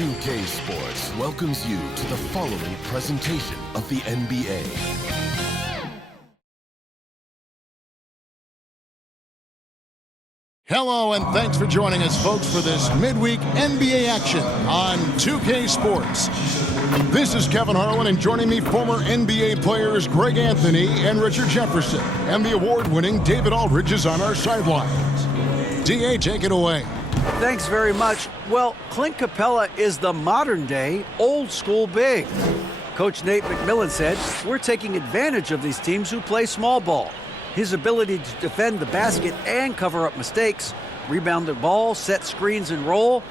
2K Sports welcomes you to the following presentation of the NBA. Hello, and thanks for joining us, folks, for this midweek NBA action on 2K Sports. This is Kevin Harlan, and joining me, former NBA players Greg Anthony and Richard Jefferson, and the award-winning David Aldridge is on our sidelines. D.A., take it away. Thanks very much. Well, Clint Capella is the modern-day, old-school big. Coach Nate McMillan said, "We're taking advantage of these teams who play small ball." His ability to defend the basket and cover up mistakes, rebound the ball, set screens, and roll,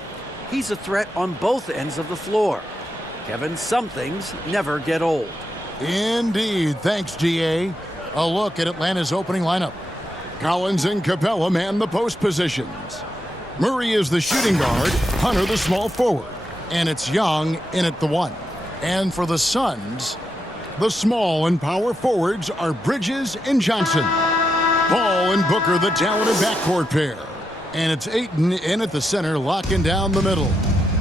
he's a threat on both ends of the floor. Kevin, some things never get old. Indeed. Thanks, G.A. A look at Atlanta's opening lineup. Collins and Capella man the post positions. Murray is the shooting guard, Hunter the small forward, and it's Young in at the one. And for the Suns, the small and power forwards are Bridges and Johnson. Paul and Booker, the talented backcourt pair. And it's Ayton in at the center, locking down the middle.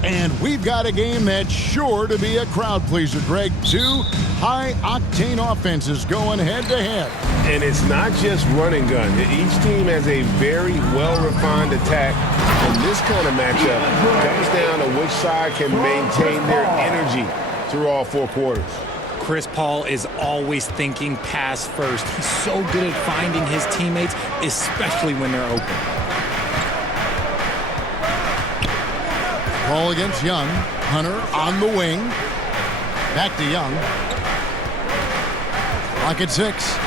And we've got a game that's sure to be a crowd pleaser, Greg. Two high-octane offenses going head-to-head. And it's not just run and gun. Each team has a very well-refined attack. And this kind of matchup comes down to which side can maintain their energy through all four quarters. Chris Paul is always thinking pass first. He's so good at finding his teammates, especially when they're open. Paul against Young. Hunter on the wing. Back to Young. Clock at 6.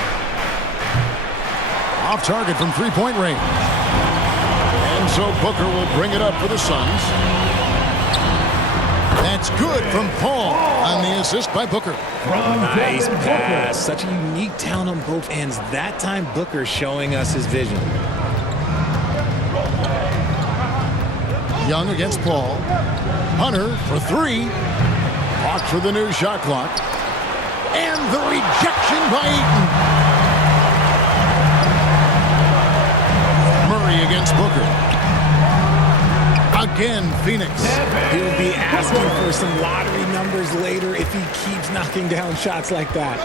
Off target from three-point range. And so Booker will bring it up for the Suns. That's good from Paul on the assist by Booker. Nice pass. Such a unique talent on both ends. That time, Booker showing us his vision. Young against Paul. Hunter for three. Hawks for the new shot clock. And the rejection by Ayton. Murray against Booker. Again, Phoenix. He'll be asking for some lottery numbers later if he keeps knocking down shots like that.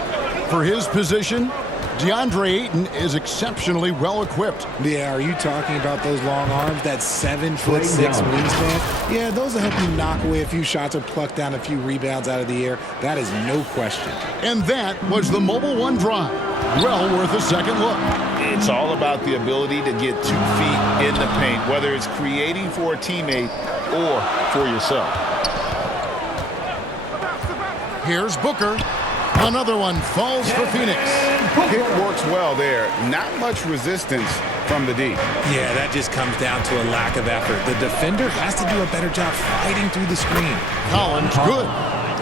For his position, DeAndre Ayton is exceptionally well-equipped. Yeah, are you talking about those long arms, that 7'6" wingspan? Yeah, those will help you knock away a few shots or pluck down a few rebounds out of the air. That is no question. And that was the Mobile One drive. Well worth a second look. It's all about the ability to get 2 feet in the paint, whether it's creating for a teammate or for yourself. Here's Booker. Another one falls for Phoenix. Pick works well there. Not much resistance from the D. Yeah, that just comes down to a lack of effort. The defender has to do a better job fighting through the screen. Collins, good.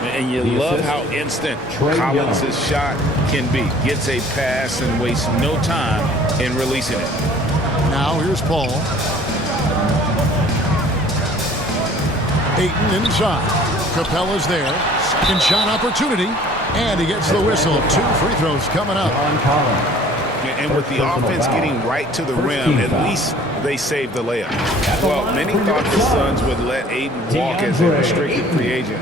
And you love how instant Collins' shot can be. Gets a pass and wastes no time in releasing it. Now here's Paul. Ayton inside. Capella's there. Second shot opportunity. And he gets the whistle. 2 free throws coming up. And with the offense getting right to the rim, at least they saved the layup. Well, many thought the Suns would let Ayton walk as a restricted free agent.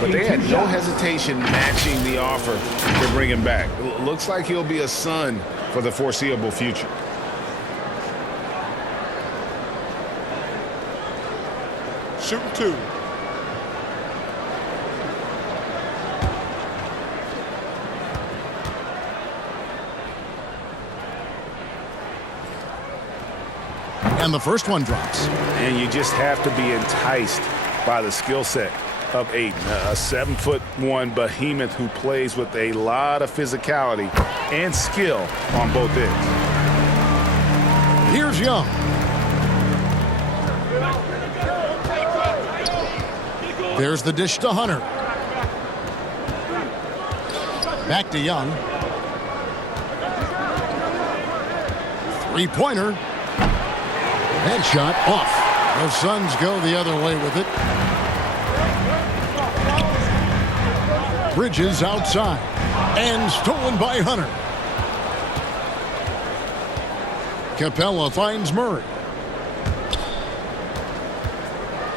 But they had no hesitation matching the offer to bring him back. Looks like he'll be a Sun for the foreseeable future. Shooting 2. And the first one drops. And you just have to be enticed by the skill set of Ayton, a 7'1" behemoth who plays with a lot of physicality and skill on both ends. Here's Young. There's the dish to Hunter. Back to Young. Three-pointer. Headshot off. The Suns go the other way with it. Bridges outside. And stolen by Hunter. Capella finds Murray.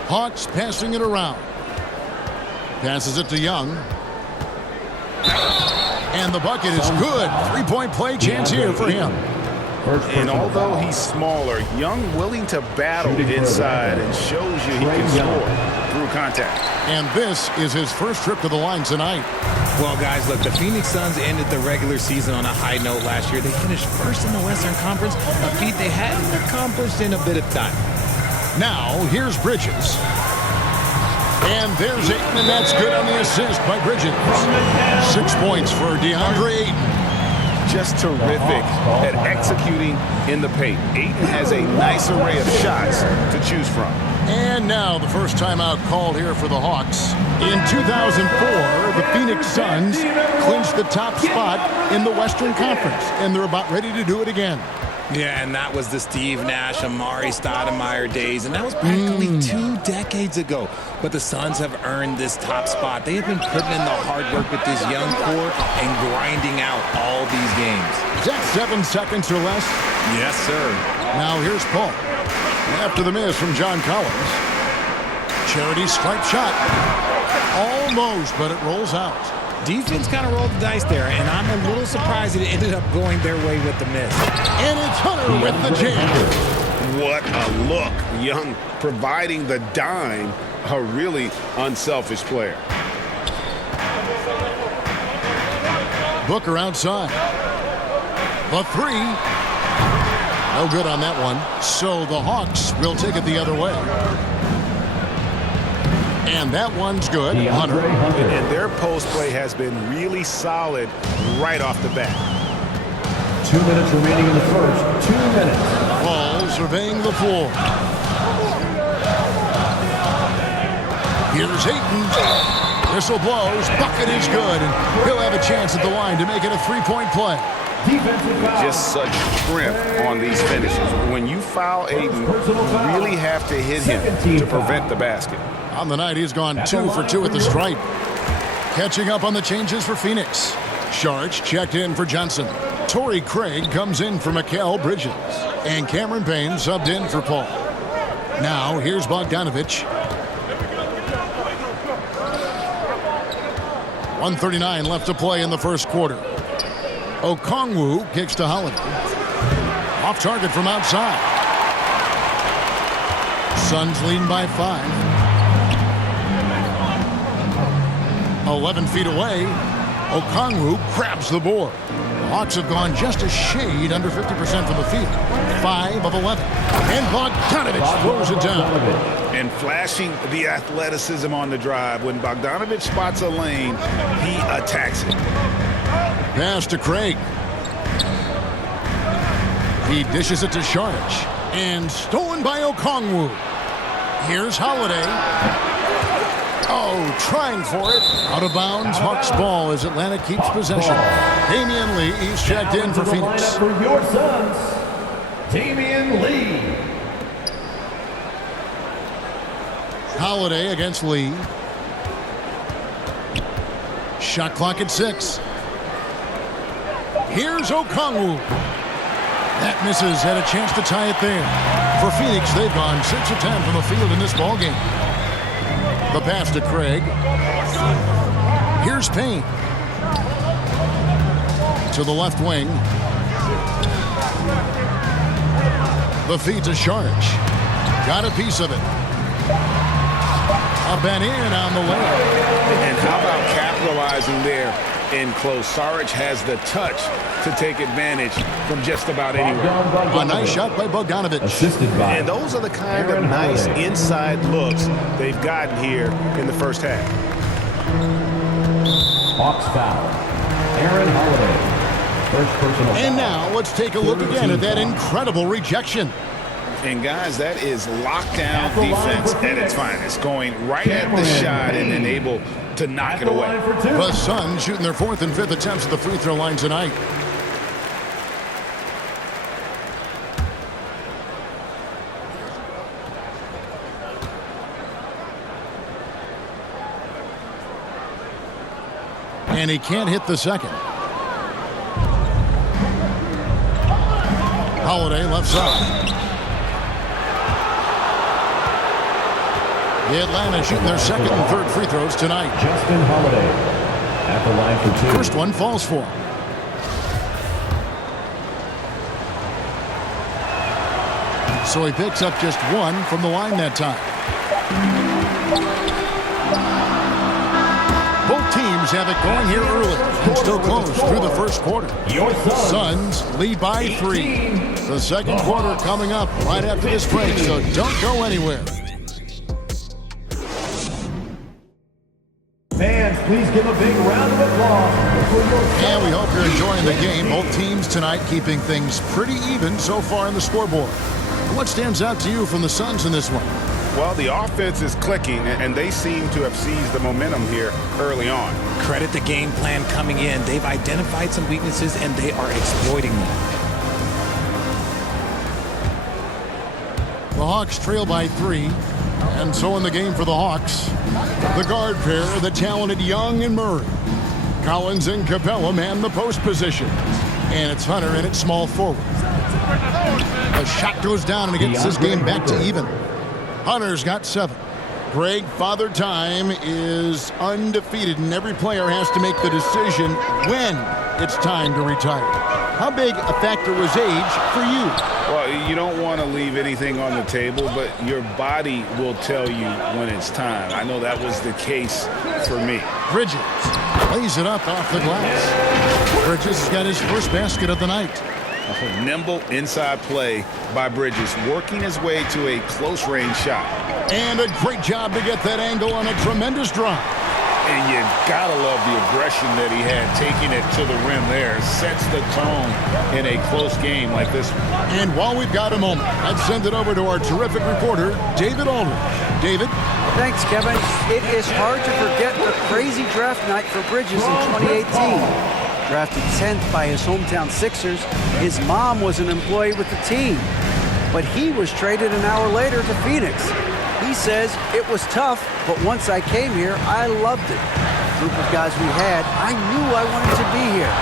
Hawks passing it around. Passes it to Young. And the bucket is good. Three-point play chance here for him. And although he's smaller, Young willing to battle inside and shows you he can score through contact. And this is his first trip to the line tonight. Well, guys, look, the Phoenix Suns ended the regular season on a high note last year. They finished first in the Western Conference, a feat they hadn't accomplished in a bit of time. Now, here's Bridges. And there's Ayton, and that's good on the assist by Bridges. 6 points for DeAndre Ayton. Just terrific at executing in the paint. Ayton has a nice array of shots to choose from. And now the first timeout called here for the Hawks. In 2004, the Phoenix Suns clinched the top spot in the Western Conference, and they're about ready to do it again. Yeah, and that was the Steve Nash, Amari Stoudemire days, and that was practically 2 decades ago. But the Suns have earned this top spot. They have been putting in the hard work with this young core and grinding out all these games. Is that 7 seconds or less? Yes, sir. Now here's Paul. After the miss from John Collins. Charity stripe shot. Almost, but it rolls out. Defense kind of rolled the dice there, and I'm a little surprised it ended up going their way with the miss. And it's Hunter with the jam. What a look. Young providing the dime. A really unselfish player. Booker outside. The three. No good on that one. So the Hawks will take it the other way. And that one's good. Hunter. And their post play has been really solid right off the bat. 2 minutes remaining in the first. 2 minutes. Ball surveying the floor. Here's Ayton. Whistle blows. Bucket is good. And he'll have a chance at the line to make it a 3-point play. Just such strength on these finishes. When you foul Ayton, you really have to hit him to prevent the basket. On the night, he's gone 2 for 2 at the stripe. Catching up on the changes for Phoenix. Sharch checked in for Johnson. Torrey Craig comes in for Mikal Bridges. And Cameron Payne subbed in for Paul. Now, here's Bogdanovich. 1:39 left to play in the first quarter. Okongwu kicks to Holiday. Off target from outside. Suns lead by 5. 11 feet away. Okongwu grabs the board. The Hawks have gone just a shade under 50% from the field. 5 of 11. And Bogdanovich throws it down. And flashing the athleticism on the drive. When Bogdanovich spots a lane, he attacks it. Pass to Craig. He dishes it to Sharch. And stolen by Okongwu. Here's Holiday. Oh, trying for it. Out of bounds. Hawks ball as Atlanta keeps possession. Damian Lee is checked in for Phoenix. For your Suns, Damian Lee. Holiday against Lee. Shot clock at 6. Here's Okongwu. That misses. Had a chance to tie it there. For Phoenix, they've gone 6 of 10 from the field in this ballgame. The pass to Craig. Here's Payne. To the left wing. The feed to Sharch. Got a piece of it. A Benin on the layup. And how about capitalizing there in close? Saric has the touch to take advantage from just about anywhere. A nice shot by Bogdanovich. Assisted by. And those are the kind of nice inside looks they've gotten here in the first half. Hawks foul. Aaron Holiday. First personal And foul. now let's take a look again at that incredible rejection. And guys, that is lockdown defense at its finest. Going right at the shot and then able to knock it away. The Suns shooting their 4th and 5th attempts at the free throw line tonight. And he can't hit the second. Holiday left side. Atlanta shooting their second and third free throws tonight. Justin Holiday at the line for 2. First one falls for him. So he picks up just one from the line that time. Both teams have it going here early and still close through the first quarter. Your Suns lead by 3. The second quarter coming up right after this break, so don't go anywhere. Fans, please give a big round of applause. And we hope you're enjoying the game. Both teams tonight keeping things pretty even so far in the scoreboard. What stands out to you from the Suns in this one? Well, the offense is clicking, and they seem to have seized the momentum here early on. Credit the game plan coming in. They've identified some weaknesses, and they are exploiting them. The Hawks trail by 3. And so in the game for the Hawks, the guard pair, the talented Young and Murray. Collins and Capella man the post positions. And it's Hunter in at small forward. A shot goes down and it gets this game back to even. Hunter's got 7. Greg, Father Time is undefeated, and every player has to make the decision when it's time to retire. How big a factor was age for you? Well, you don't want to leave anything on the table, but your body will tell you when it's time. I know that was the case for me. Bridges lays it up off the glass. Bridges has got his first basket of the night. Nimble inside play by Bridges, working his way to a close-range shot. And a great job to get that angle on a tremendous drive. And you gotta love the aggression that he had, taking it to the rim there. Sets the tone in a close game like this one. And while we've got a moment, let's send it over to our terrific reporter, David Aldridge. David? Thanks, Kevin. It is hard to forget the crazy draft night for Bridges in 2018. Drafted 10th by his hometown Sixers, his mom was an employee with the team. But he was traded an hour later to Phoenix. He says it was tough, but once I came here, I loved it. The group of guys we had, I knew I wanted to be here.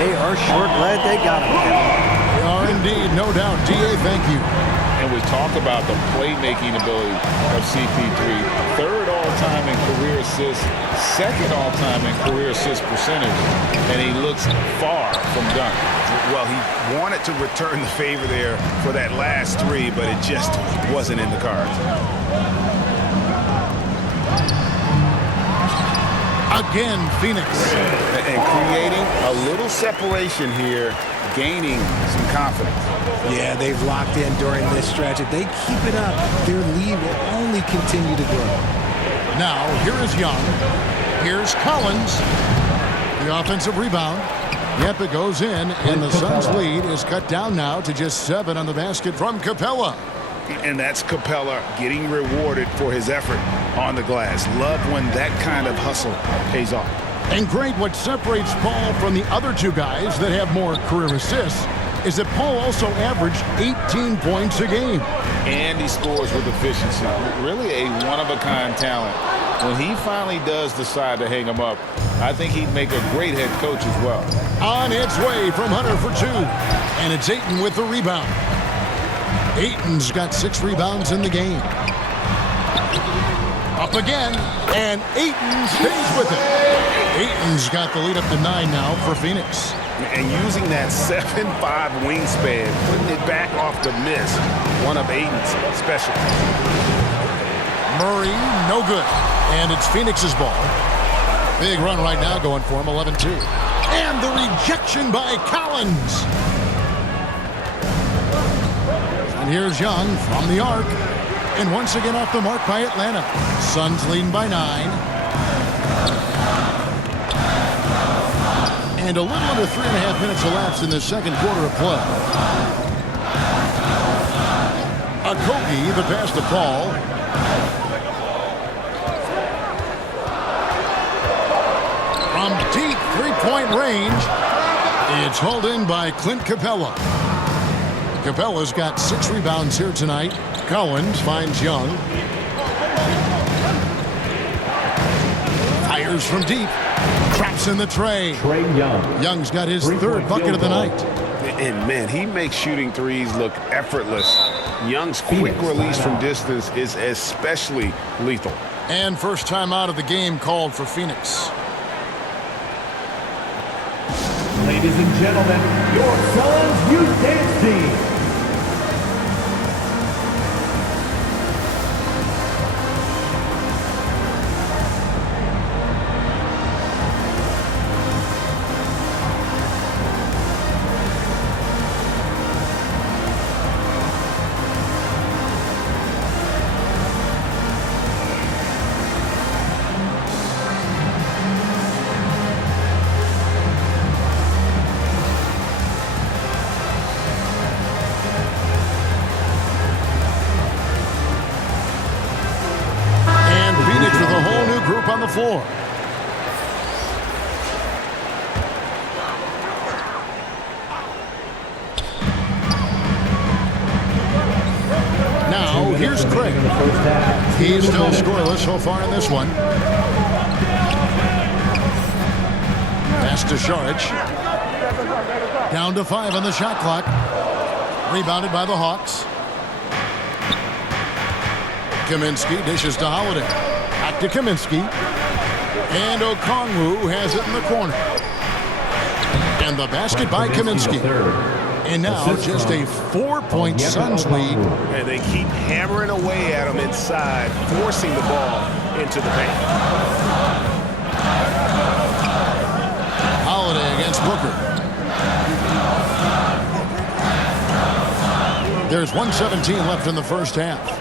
They are sure glad they got him. They are indeed, no doubt. D.A., thank you. And we talk about the playmaking ability of CP3. 3rd all-time in career assists, 2nd all-time in career assist percentage, and he looks far from done. Well, he wanted to return the favor there for that last 3, but it just wasn't in the cards. Again, Phoenix. And creating a little separation here, gaining some confidence. Yeah, they've locked in during this stretch. If they keep it up, their lead will only continue to grow. Now, here is Young. Here's Collins. The offensive rebound. Yep, it goes in, and the Suns' lead is cut down now to just 7 on the basket from Capella. And that's Capella getting rewarded for his effort on the glass. Love when that kind of hustle pays off. And great, what separates Paul from the other 2 guys that have more career assists is that Paul also averaged 18 points a game. And he scores with efficiency. Really a one-of-a-kind talent. When he finally does decide to hang him up, I think he'd make a great head coach as well. On its way from Hunter for 2. And it's Ayton with the rebound. Ayton's got 6 rebounds in the game. Up again, and Ayton stays with it. Ayton's got the lead up to 9 now for Phoenix. And using that 7'5" wingspan, putting it back off the miss, one of Ayton's special. Murray, no good. And it's Phoenix's ball. Big run right now going for him, 11-2. And the rejection by Collins. And here's Young from the arc. And once again off the mark by Atlanta. Suns leading by 9. And a little under 3.5 minutes elapsed in the second quarter of play. Okogie, the pass to Paul. From deep three-point range, it's hauled in by Clint Capella. Capella's got 6 rebounds here tonight. Collins finds Young. Fires from deep. Traps in the tray. Trae Young. Young's got his 3rd bucket of the night. And, man, he makes shooting threes look effortless Young's quick release from distance is especially lethal. And first time out of the game called for Phoenix. Ladies and gentlemen, your Suns Youth Dance Team. On the floor. Now, here's Craig. He's still scoreless so far in this one. Pass to Saric. Down to 5 on the shot clock. Rebounded by the Hawks. Kaminsky dishes to Holiday. Back to Kaminsky. And Okongwu has it in the corner. And the basket by Kaminsky. And now just a 4-point Suns lead. And they keep hammering away at him inside, forcing the ball into the paint. Holiday against Booker. There's 1:17 left in the first half.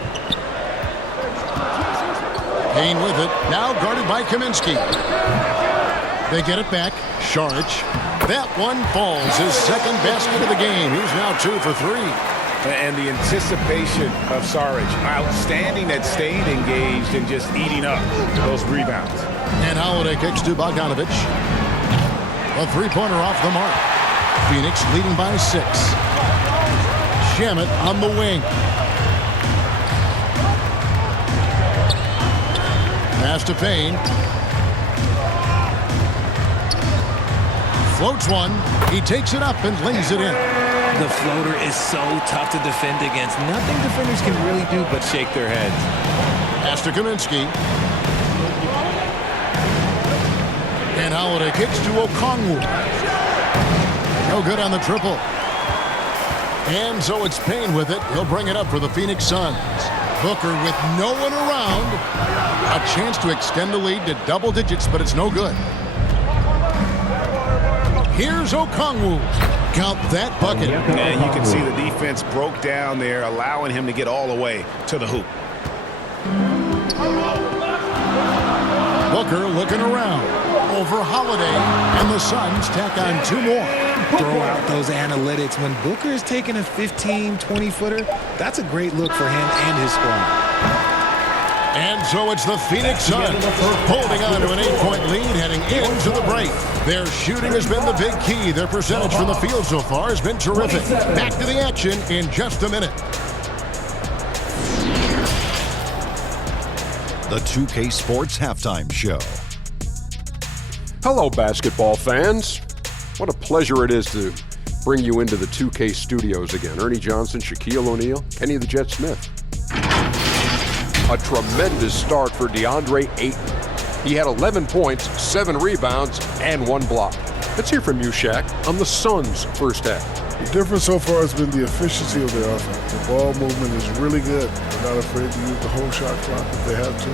Payne with it, now guarded by Kaminsky. They get it back. Saric. That one falls. His second basket of the game. He's now 2 for 3. And the anticipation of Saric, outstanding at staying engaged and just eating up those rebounds. And Holiday kicks to Bogdanovic. A three-pointer off the mark. Phoenix leading by 6. Shamet on the wing. Pass to Payne. Floats one. He takes it up and lays it in. The floater is so tough to defend against. Nothing defenders can really do but shake their heads. Pass to Kaminsky. And Holiday kicks to Okongwu. No good on the triple. And so it's Payne with it. He'll bring it up for the Phoenix Suns. Booker with no one around. A chance to extend the lead to double digits, but it's no good. Here's Okongwu. Count that bucket. And you can see the defense broke down there, allowing him to get all the way to the hoop. Booker looking around. Over Holiday, and the Suns tack on 2 more. Throw out those analytics. When Booker is taking a 15, 20-footer, that's a great look for him and his squad. And so it's the Phoenix Suns holding on to an 8-point lead heading into the break. Their shooting has been the big key. Their percentage from the field so far has been terrific. Back to the action in just a minute. The 2K Sports Halftime Show. Hello, basketball fans. What a pleasure it is to bring you into the 2K studios again. Ernie Johnson, Shaquille O'Neal, Kenny the Jet Smith. A tremendous start for DeAndre Ayton. He had 11 points, 7 rebounds, and 1 block. Let's hear from you, Shaq, on the Suns' first half. The difference so far has been the efficiency of their offense. The ball movement is really good. They're not afraid to use the whole shot clock if they have to.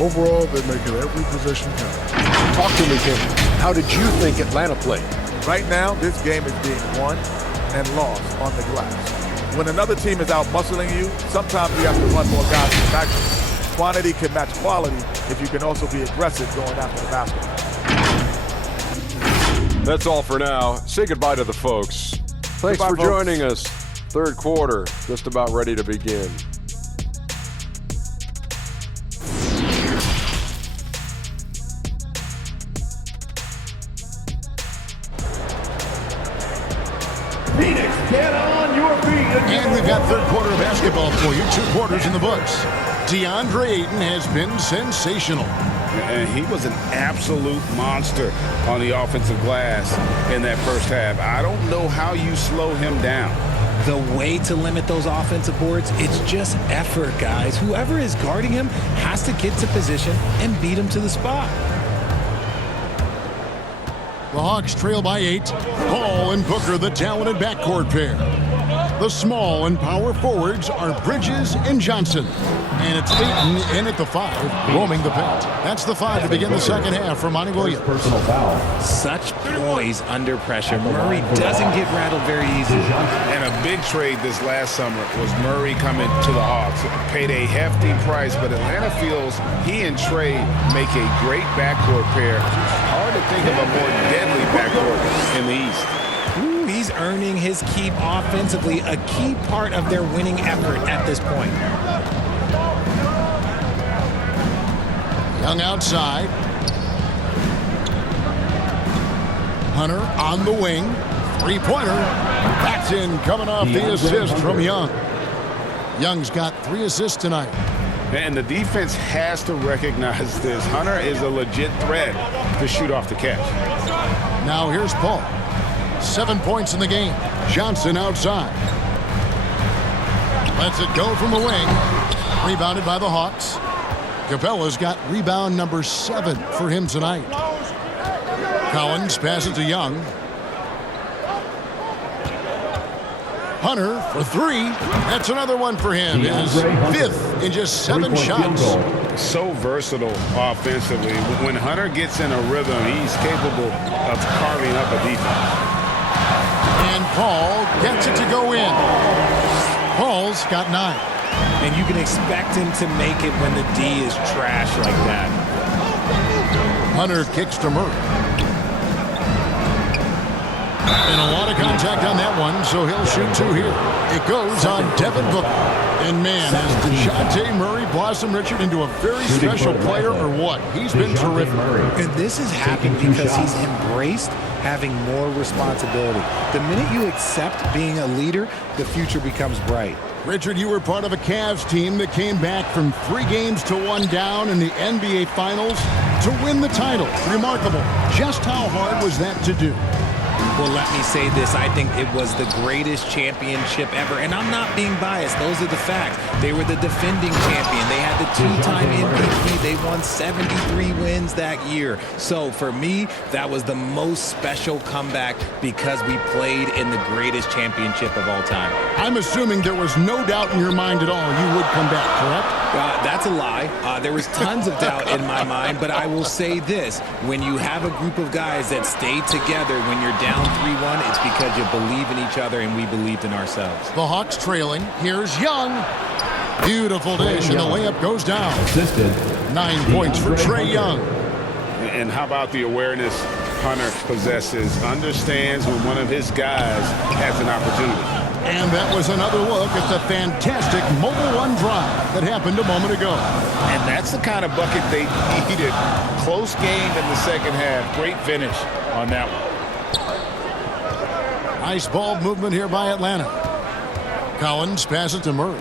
Overall, they're making every possession count. Talk to me, Kenny. How did you think Atlanta played? Right now, this game is being won and lost on the glass. When another team is out muscling you, sometimes you have to run more guys in the backcourt. Quantity can match quality if you can also be aggressive going after the basket. That's all for now. Say goodbye to the folks. Thanks Goodbye, for folks. joining us. Third quarter, just about ready to begin. Phoenix, get on your feet. And we've got third quarter of basketball for you. 2 quarters in the books. DeAndre Ayton has been sensational. And he was an absolute monster on the offensive glass in that first half. I don't know how you slow him down. The way to limit those offensive boards, it's just effort, guys. Whoever is guarding him has to get to position and beat him to the spot. The Hawks trail by 8. Paul and Booker, the talented backcourt pair. The small and power forwards are Bridges and Johnson. And it's Ayton in at the 5, roaming the paint. That's the 5 to begin the second half for Monty Williams. Personal foul. Such poise under pressure. Murray doesn't get rattled very easily. And a big trade this last summer was Murray coming to the Hawks. Paid a hefty price, but Atlanta feels he and Trey make a great backcourt pair. Hard to think of a more deadly backcourt in the East. Ooh, he's earning his keep offensively, a key part of their winning effort at this point. Young outside. Hunter on the wing. Three-pointer. That's in, coming off the assist from Young. Young's got 3 assists tonight. And the defense has to recognize this. Hunter is a legit threat to shoot off the catch. Now here's Paul. 7 points in the game. Johnson outside. Lets it go from the wing. Rebounded by the Hawks. Capella's got rebound number 7 for him tonight. Collins passes to Young. Hunter for 3. That's another one for him. His 5th in just 7 shots. So versatile offensively. When Hunter gets in a rhythm, he's capable of carving up a defense. And Paul gets it to go in. Paul's got 9. And you can expect him to make it when the D is trash like that. Hunter kicks to Murray. And a lot of contact on that one, so he'll shoot 2 here. It goes on Devin Booker. And man, has DeJounte Murray blossomed, Richard, into a very special player or what? He's been terrific. And this has happened because he's embraced having more responsibility. The minute you accept being a leader, the future becomes bright. Richard, you were part of a Cavs team that came back from 3 games to 1 down in the NBA Finals to win the title. Remarkable. Just how hard was that to do? Well, let me say this. I think it was the greatest championship ever. And I'm not being biased. Those are the facts. They were the defending champion. They had the 2-time MVP. They won 73 wins that year. So for me, that was the most special comeback because we played in the greatest championship of all time. I'm assuming there was no doubt in your mind at all you would come back, correct? That's a lie. There was tons of doubt in my mind, but I will say this. When you have a group of guys that stay together when you're down 3-1, it's because you believe in each other and we believed in ourselves. The Hawks trailing. Here's Young. Beautiful dish, and the layup goes down. 9 points for Trae Young. And how about the awareness Hunter possesses? Understands when one of his guys has an opportunity. And that was another look at the fantastic mobile run drive that happened a moment ago. And that's the kind of bucket they needed. Close game in the second half. Great finish on that one. Nice ball movement here by Atlanta. Collins passes to Murray.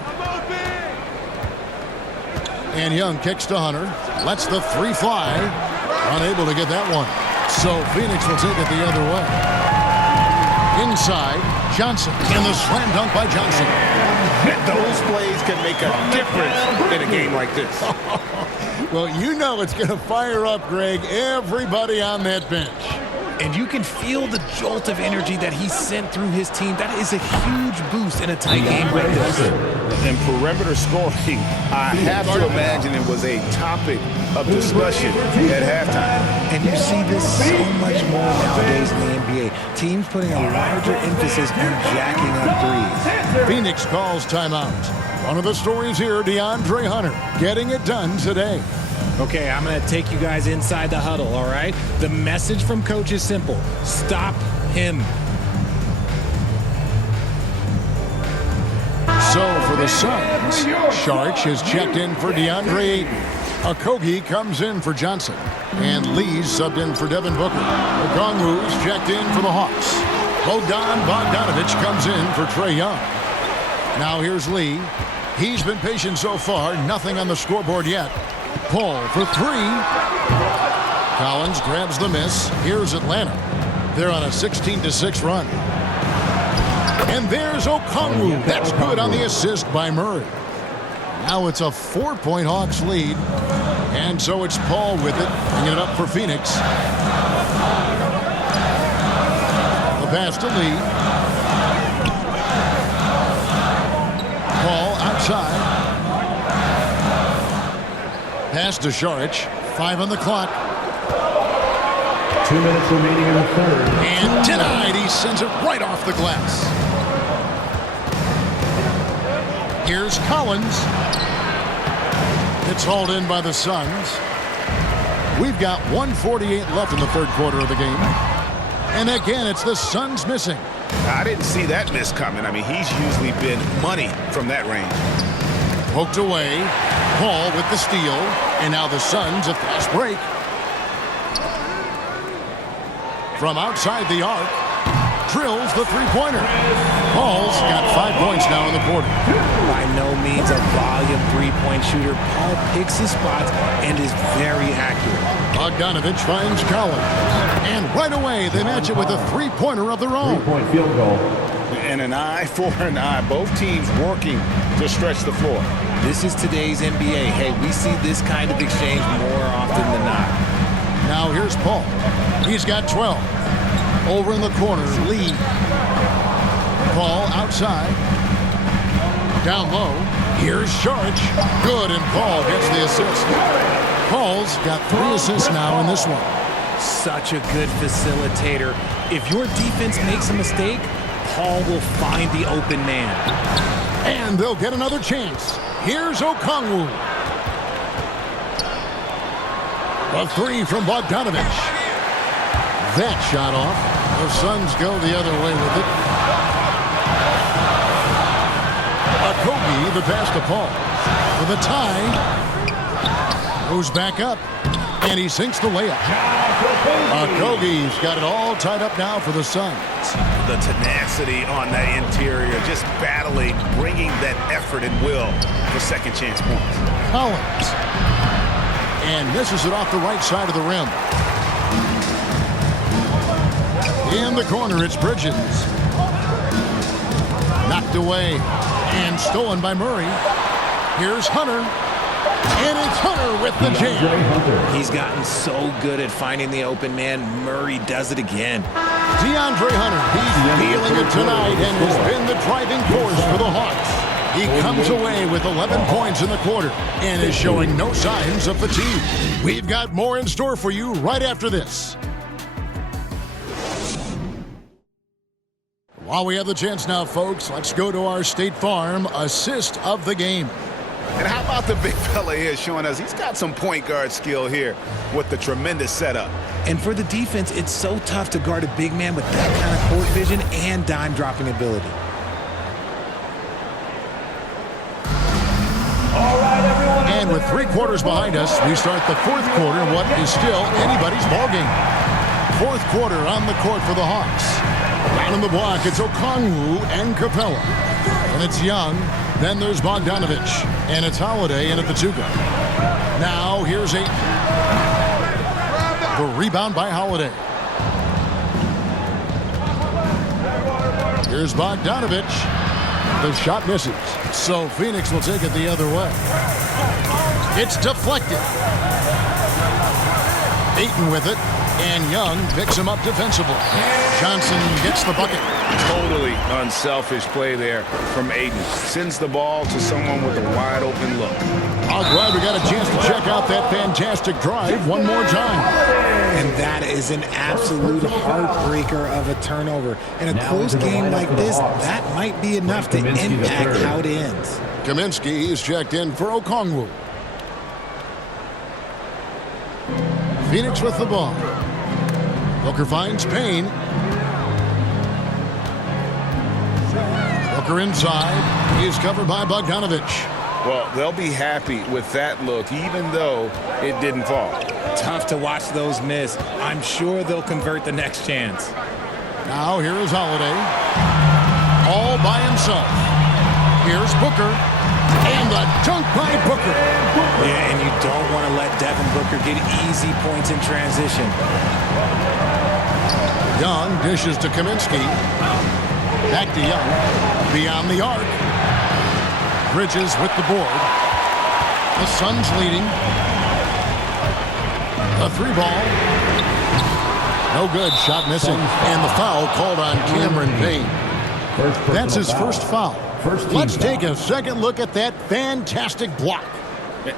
And Young kicks to Hunter. Lets the 3 fly. Unable to get that one. So Phoenix will take it the other way. Inside, Johnson. And the slam dunk by Johnson. Those plays can make a difference in a game like this. Well, you know it's going to fire up, Greg, everybody on that bench. And you can feel the jolt of energy that he sent through his team. That is a huge boost in a tight game like this. And perimeter scoring, I have to imagine it was a topic of discussion at halftime. And you see this so much more nowadays in the NBA. Teams putting a larger emphasis on jacking up threes. Phoenix calls timeout. One of the stories here, DeAndre Hunter getting it done today. Okay, I'm going to take you guys inside the huddle, all right? The message from Coach is simple. Stop him. So for the Suns, Sharch has checked in for DeAndre Ayton. Okogie comes in for Johnson. And Lee's subbed in for Devin Booker. Okongwu's checked in for the Hawks. Bogdan Bogdanovic comes in for Trae Young. Now here's Lee. He's been patient so far. Nothing on the scoreboard yet. Paul for 3. Collins grabs the miss. Here's Atlanta. They're on a 16-6 run. And there's Okongwu. That's good on the assist by Murray. Now it's a 4-point Hawks lead. And so it's Paul with it, bringing it up for Phoenix. The pass to Lee. Paul outside. Pass to Šarić. 5 on the clock. 2 minutes remaining in the third. And denied. He sends it right off the glass. Here's Collins. It's hauled in by the Suns. We've got 1:48 left in the third quarter of the game. And again, it's the Suns missing. I didn't see that miss coming. I mean, he's usually been money from that range. Poked away. Paul with the steal. And now the Suns a fast break. From outside the arc. Drills the three-pointer. Paul's got 5 points now in the quarter. By no means a volume three-point shooter, Paul picks his spots and is very accurate. Bogdanović finds Collins. And right away, they match it with a three-pointer of their own. 3-point field goal. And an eye for an eye. Both teams working to stretch the floor. This is today's NBA. Hey, we see this kind of exchange more often than not. Now here's Paul. He's got 12. Over in the corner, Lee. Paul outside. Down low. Here's Šarić. Good, and Paul gets the assist. Paul's got 3 assists now in this one. Such a good facilitator. If your defense makes a mistake, Paul will find the open man. And they'll get another chance. Here's Okongwu. A 3 from Bogdanović. That shot off. The Suns go the other way with it. Okogie, the pass to Paul. For the tie. Goes back up. And he sinks the layup. Okogie's got it all tied up now for the Suns. The tenacity on that interior, just battling, bringing that effort and will for second chance points. Collins. And misses it off the right side of the rim. In the corner, it's Bridges. Knocked away and stolen by Murray. Here's Hunter. And it's Hunter with the jam. He's gotten so good at finding the open man. Murray does it again. DeAndre Hunter, he's feeling it tonight and has been the driving force for the Hawks. He comes away with 11 points in the quarter and is showing no signs of fatigue. We've got more in store for you right after this. While we have the chance now, folks, let's go to our State Farm assist of the game. And how about the big fella here showing us he's got some point guard skill here with the tremendous setup. And for the defense, it's so tough to guard a big man with that kind of court vision and dime-dropping ability. And with 3 quarters behind us, we start the fourth quarter in what is still anybody's ballgame. Fourth quarter on the court for the Hawks. Down in the block, it's Okongwu and Capella. And it's Young. Then there's Bogdanović. And it's Holiday in at the 2 guard. Now here's Ayton. The rebound by Holiday. Here's Bogdanović. The shot misses. So Phoenix will take it the other way. It's deflected. Ayton with it. And Young picks him up defensively. Johnson gets the bucket. Totally unselfish play there from Ayton. Sends the ball to someone with a wide open look. I'm glad we got a chance to check out that fantastic drive one more time. And that is an absolute heartbreaker of a turnover. In a close game like this, that might be enough to impact how it ends. Kaminsky is checked in for Okongwu. Phoenix with the ball. Booker finds Payne. Booker inside. He's covered by Bogdanović. Well, they'll be happy with that look, even though it didn't fall. Tough to watch those miss. I'm sure they'll convert the next chance. Now here is Holiday. All by himself. Here's Booker. And the dunk by Booker. Yeah, and you don't want to let Devin Booker get easy points in transition. Young dishes to Kaminsky. Back to Young. Beyond the arc. Bridges with the board. The Suns leading. A 3-ball. No good. Shot missing. And the foul called on Cameron Payne. That's his first foul. Let's take a second look at that fantastic block.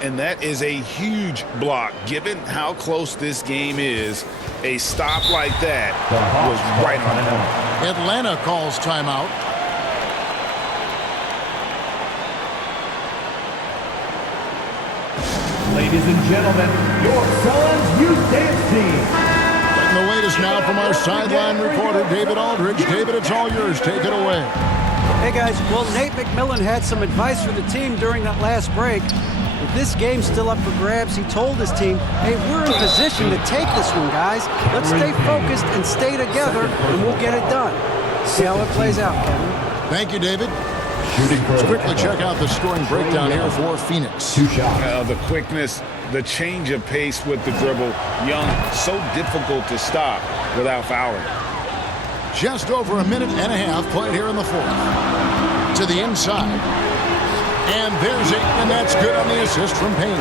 And that is a huge block. Given how close this game is, a stop like that was right on the money. Atlanta calls timeout. Ladies and gentlemen, your Suns Youth Dance Team. And the wait is now from our sideline reporter, David Aldridge. David, it's all yours. Take it away. Hey, guys. Well, Nate McMillan had some advice for the team during that last break. With this game still up for grabs, he told his team, hey, we're in position to take this one, guys. Let's stay focused and stay together, and we'll get it done. See how it plays out, Kevin. Thank you, David. Let's quickly check out the scoring breakdown here for Phoenix. The quickness, the change of pace with the dribble. Young, so difficult to stop without fouling. Just over a minute and a half played here in the fourth. To the inside. And there's it, and that's good on the assist from Payne.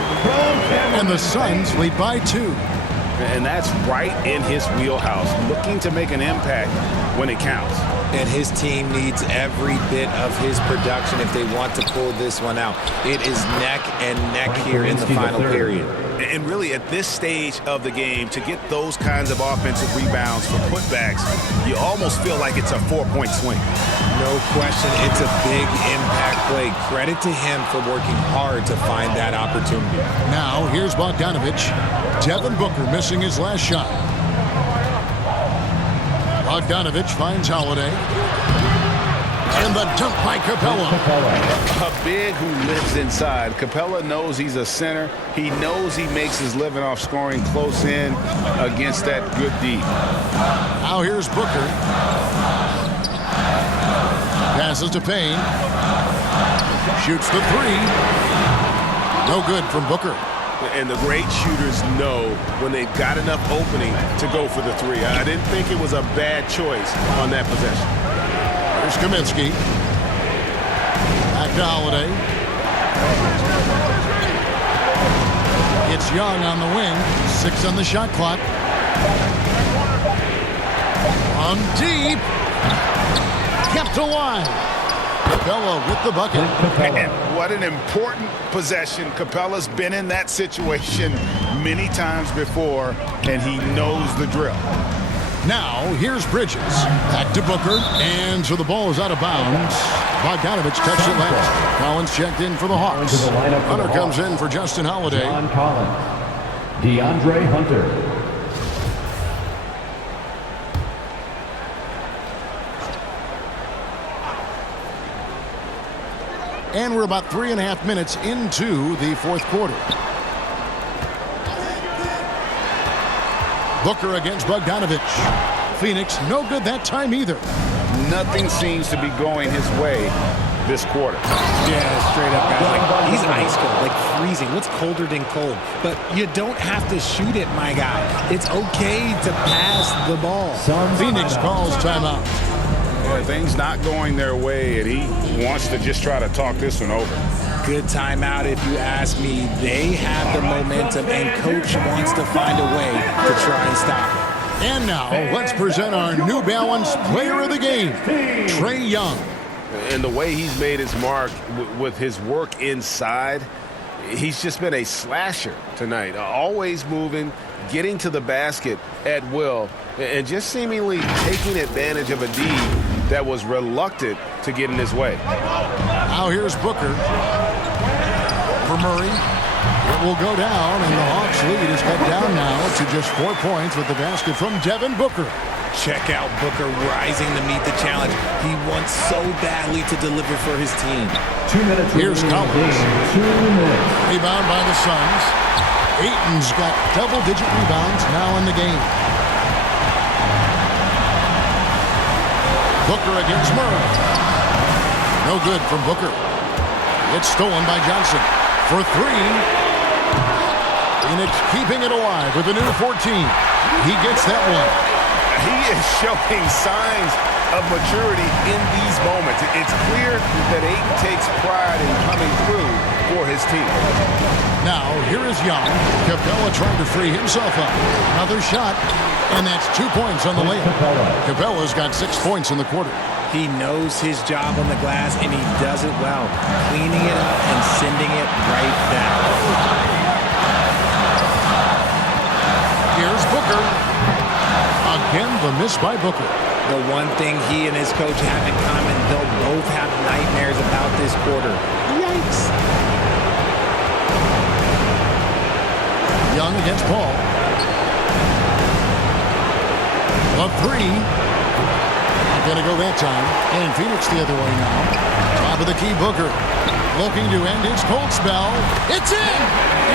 And the Suns lead by 2. And that's right in his wheelhouse, looking to make an impact when it counts. And his team needs every bit of his production if they want to pull this one out. It is neck and neck here in the final period. And really, at this stage of the game, to get those kinds of offensive rebounds for putbacks, you almost feel like it's a 4-point swing. No question, it's a big impact play. Credit to him for working hard to find that opportunity. Now, here's Bogdanovich. Devin Booker missing his last shot. Bogdanovich finds Holiday. And the dunk by Capella. A big who lives inside. Capella knows he's a center. He knows he makes his living off scoring close in against that good D. Now here's Booker. Passes to Payne. Shoots the 3. No good from Booker. And the great shooters know when they've got enough opening to go for the 3. I didn't think it was a bad choice on that possession. Here's Kaminsky. Back to Holiday. It's Young on the wing. 6 on the shot clock. On deep. Kept alive. Capella with the bucket. And what an important possession. Capella's been in that situation many times before, and he knows the drill. Now, here's Bridges. Back to Booker. And so the ball is out of bounds. Bogdanovich touched it last. Collins checked in for the Hawks. Hunter comes in for Justin Holiday. John Collins. DeAndre Hunter. And we're about 3.5 minutes into the fourth quarter. Booker against Bogdanovich. Phoenix, no good that time either. Nothing seems to be going his way this quarter. Yeah, straight up, guys. Like, he's ice cold, like freezing. What's colder than cold? But you don't have to shoot it, my guy. It's okay to pass the ball. Phoenix calls timeout. Yeah, things not going their way, and he wants to just try to talk this one over. Good timeout, if you ask me. They have the momentum, and Coach wants to find a way to try and stop it. And now, let's present our New Balance Player of the Game, Trae Young. And the way he's made his mark with his work inside, he's just been a slasher tonight. Always moving, getting to the basket at will, and just seemingly taking advantage of a D that was reluctant to get in his way. Now here's Booker for Murray. It will go down, and the Hawks lead is cut down now to just 4 points with the basket from Devin Booker. Check out Booker rising to meet the challenge. He wants so badly to deliver for his team. 2 minutes. Here's Collins. 2 minutes. Rebound by the Suns. Ayton's got double-digit rebounds now in the game. Booker against Murray. No good from Booker. It's stolen by Johnson for 3. Phoenix keeping it alive with a new 14. He gets that one. He is showing signs of maturity in these moments. It's clear that Ayton takes pride in coming through for his team. Now, here is Young. Capella trying to free himself up. Another shot, and that's 2 points on the layup. Capella's got 6 points in the quarter. He knows his job on the glass, and he does it well, cleaning it up and sending it right back. Here's Booker. Again, the miss by Booker. The one thing he and his coach have in common, they'll both have nightmares about this quarter. Yikes. Young against Paul. A three. Not going to go that time. And Phoenix the other way now. Top of the key, Booker. Looking to end his cold spell. It's in!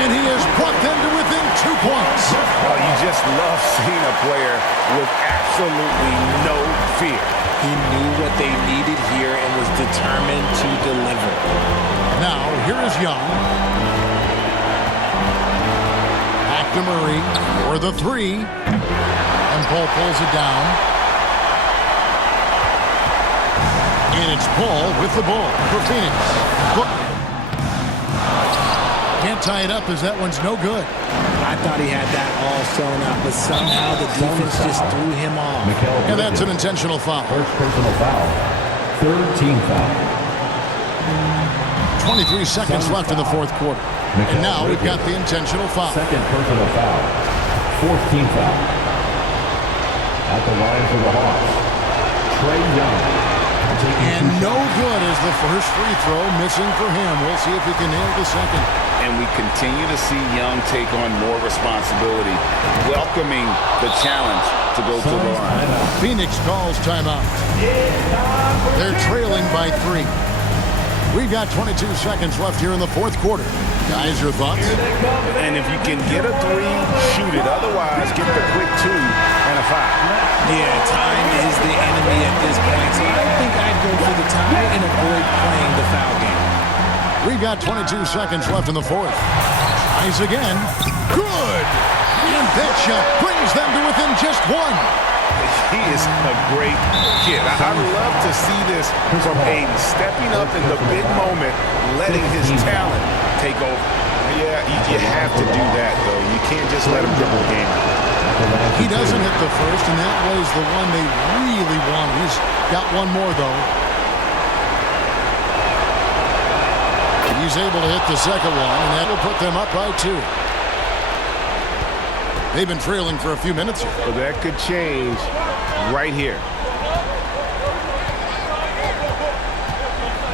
And he has brought them to within 2 points. Oh, you just love seeing a player with absolutely no fear. He knew what they needed here and was determined to deliver. Now, here is Young. Back to Murray for the three. And Paul pulls it down. And it's Paul with the ball for Phoenix. Can't tie it up as that one's no good. I thought he had that all sewn up, but somehow the defense just threw him off. And that's an intentional foul. First personal foul. Third team foul. 23 seconds left in the fourth quarter. And now we've got the intentional foul. Second personal foul. Fourth team foul. At the line for the Hawks, Trae Young. And no good as the first free throw missing for him. We'll see if he can nail the second. And we continue to see Young take on more responsibility, welcoming the challenge to go to the line. Phoenix calls timeout. They're trailing by 3. We've got 22 seconds left here in the fourth quarter. Guys, your thoughts? And if you can get a 3, shoot it. Otherwise, get the quick 2 and a 5. Yeah, time is the enemy at this point, so I think I'd go for the tie and avoid playing the foul game. We've got 22 seconds left in the fourth. Tries again. Good! And that shot brings them to within just 1. He is a great kid. I love to see this from Ayton, stepping up in the big moment, letting his talent take over. Yeah, you have to do that, though. You can't just let him dribble the game. He doesn't hit the first, and that was the one they really wanted. He's got one more, though. He's able to hit the second one, and that will put them up by 2. They've been trailing for a few minutes here. But that could change right here.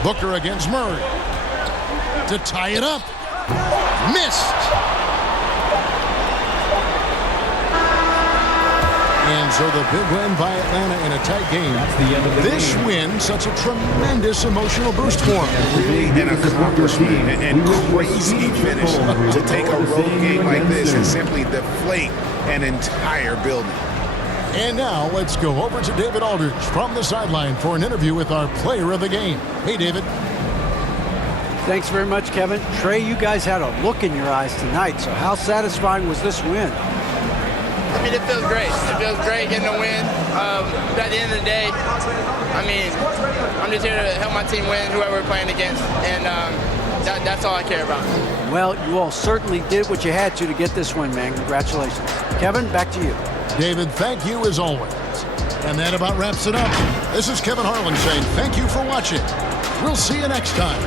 Booker against Murray. To tie it up. Missed. And so the big win by Atlanta in a tight game. This win sets a tremendous emotional boost for them. Really an accomplishment and crazy finish to take a road game like this and simply deflate an entire building. And now let's go over to David Aldridge from the sideline for an interview with our player of the game. Hey, David. Thanks very much, Kevin. Trae, you guys had a look in your eyes tonight, so how satisfying was this win? I mean, it feels great. It feels great getting a win. But at the end of the day, I mean, I'm just here to help my team win, whoever we're playing against, and that's all I care about. Well, you all certainly did what you had to get this win, man. Congratulations. Kevin, back to you. David, thank you as always. And that about wraps it up. This is Kevin Harlan saying thank you for watching. We'll see you next time.